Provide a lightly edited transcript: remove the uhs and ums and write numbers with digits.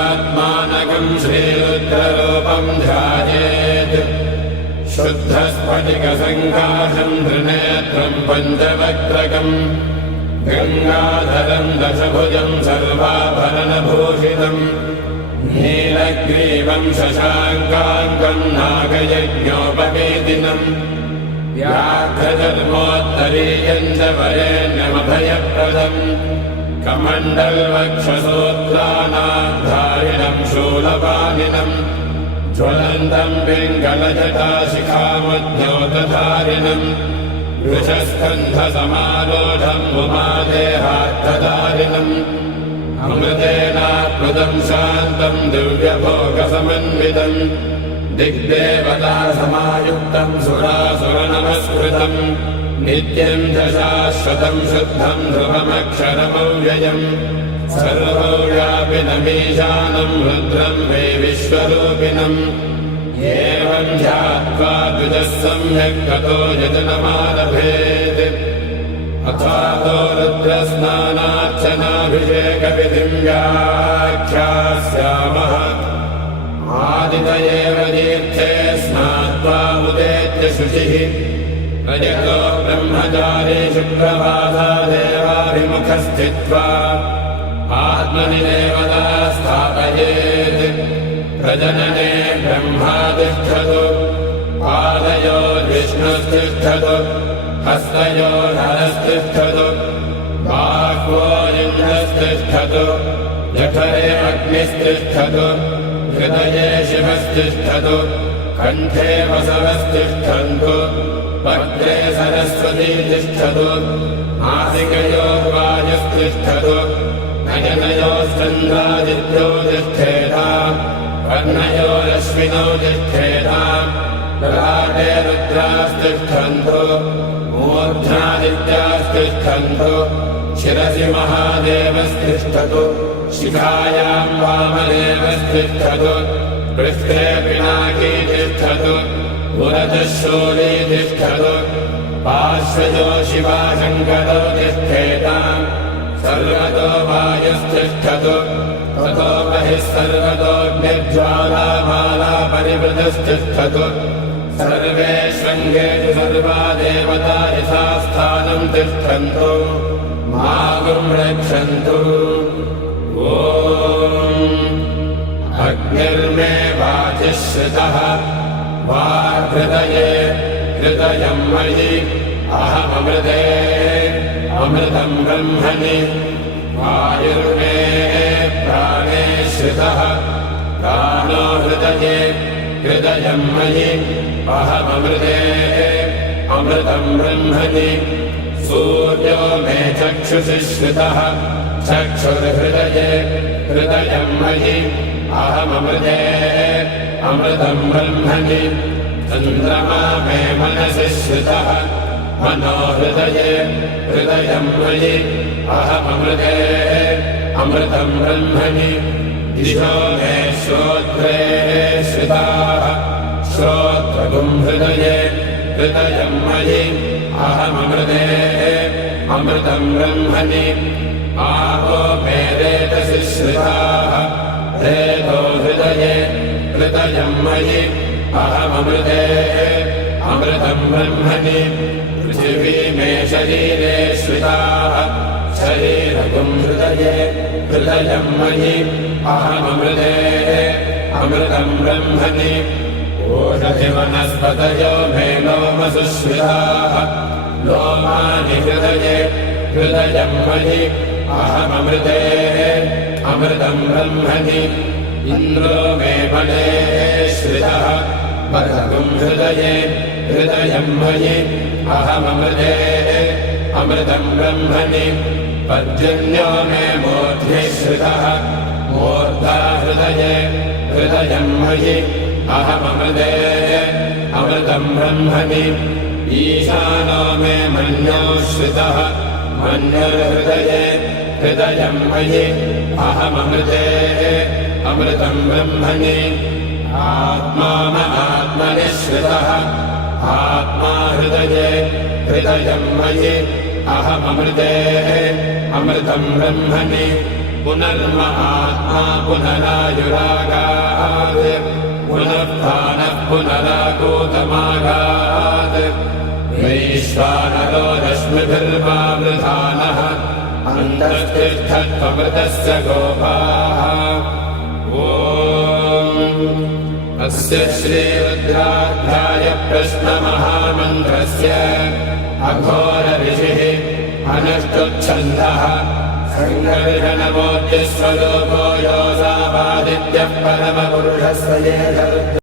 शुद्धात्मानकम् श्रीरुद्ररूपम् ध्यायेत् शुद्धस्फटिकसङ्काशम् त्रिनेत्रम् पञ्चवक्त्रकम् गङ्गाधरम् दशभुजम् सर्वाभरणभूषितम् नीलग्रीवम् शशाङ्काङ्कम् नागयज्ञोपवेदिनम् व्याघ्रधर्मोत्तरीयम् च वरेण्यमभयप्रदम् कमण्डलवक्षसूत्राणाधारिणम् शूलपाणिनम् ज्वलन्तम् पिङ्गलजटाशिखामद्योतधारिणम् वृषस्कन्धसमारोढम् उमादेहार्थधारिणम् अमृतेनात्मदम् शान्तम् दिव्यभोगसमन्वितम् दिग्देवतासमायुक्तम् सुरासुरनमस्कृतम् नित्यम् च शाश्वतम् शुद्धम् ध्रुवमक्षरमव्ययम् सर्वव्यापिनमीशानम् रुद्रम् वै विश्वरूपिणम् एवम् ध्यात्वा द्विजः सम्यक् ततो यजनमारभेत् अथातो रुद्रस्नानार्चनाभिषेकविधिम् व्याख्यास्यामः आदितयेव तीर्थे स्नात्वा उदेत्य शुचिः रजतो ब्रह्मचारी शुक्रवासा देवाभिमुखस्थित्वा आत्मनि देवता स्थापयेत् प्रजनने ब्रह्मा तिष्ठतु पादयोर्विष्णुस्तिष्ठतु हस्तयोर्हरस्तिष्ठतु बाह्वोरिन्द्रस्तिष्ठतु जठरे अग्निस्तिष्ठतु हृदये शिवस्तिष्ठतु कण्ठे वसवस्तिष्ठन्तु वक्त्रे सरस्वती तिष्ठतु नासिकयोर्वायुस्तिष्ठतु नयनयोश्चन्द्रादित्यो तिष्ठेताम् कर्णयोरश्विनौ तिष्ठेताम् ललाटे रुद्रास्तिष्ठन्तु मूर्ध्नादित्यास्तिष्ठन्तु शिरसि महादेवस्तिष्ठतु शिखायाम् वामदेवस्तिष्ठतु पृष्ठे पिनाकी तिष्ठतु पुरतः शूली तिष्ठतु पार्श्वजो शिवाशङ्करो तिष्ठेताम् सर्वतो वायुस्तिष्ठतु ततो बहिः सर्वतोऽग्निज्वालामाला परिवृतस्तिष्ठतु सर्वेष्वङ्गेषु सर्वा देवता यथास्थानम् तिष्ठन्तु मागुम् रक्षन्तु ॐ अग्निर्मे वाचिश्रितः वाहृदये हृदयम् मयि अहममृते अमृतम् ब्रह्मणि वायुर्मे प्राणे श्रितः प्राणो हृदये हृदयम् मयि अहममृते अमृतम् ब्रह्मणि सूर्यो मे चक्षुषि श्रितः चक्षुर्हृदये हृदयम् मयि अहममृते अमृतम् ब्रह्मणि चन्द्रमा मे मनसि श्रितः मनो हृदये हृदयम् मयि अहममृते अमृतम् ब्रह्मणि दिशो मे श्रोत्रे श्रिताः श्रोत्रगुम् हृदये हृदयम् मयि अहममृते अमृतम् ब्रह्मणि आपो मे रेतसि श्रिताः रेतो हृदये हृदयम् मयि अहममृते अमृतम् ब्रह्मणि पृथिवी मे शरीरे श्रिताः शरीरगुम् हृदये हृदयम् मयि अहममृते अमृतम् ब्रह्मणि ओषधिवनस्पतयो मे लोमसु श्रिताः लोमानि हृदये हृदयम् मयि अहममृते अमृतम् ब्रह्मणि इन्द्रो मे बले श्रितः बलगुम् हृदये हृदयम् मयि अहममृते अमृतम् ब्रह्मणि पर्जन्यो मे मूर्ध्नि श्रितः मूर्धा हृदये हृदयम् मयि अहममृते अमृतम् ब्रह्मणि ईशानो मे मन्यो श्रितः मन्युर्हृदये हृदयम् मयि अहममृते अमृतम् ब्रह्मणि आत्मा आत्मनि श्रितः आत्मा हृदये हृदयम् मयि अहममृते अमृतम् ब्रह्मणि पुनर्महात्मा पुनरायुरागात् पुनः प्राणः पुनरागोतमागात् वैश्वानरो रश्मिभिर्वावृधानः अन्तस्तिष्ठत्वमृतस्य गोपाः ॐ अस्य श्रीरुद्राध्याय प्रश्नमहामन्त्रस्य अघोरऋषिः अनष्टुच्छन्दः सङ्गर्षणमूर्तिस्वरूपो योऽसावादित्यः परमपुरुषस्य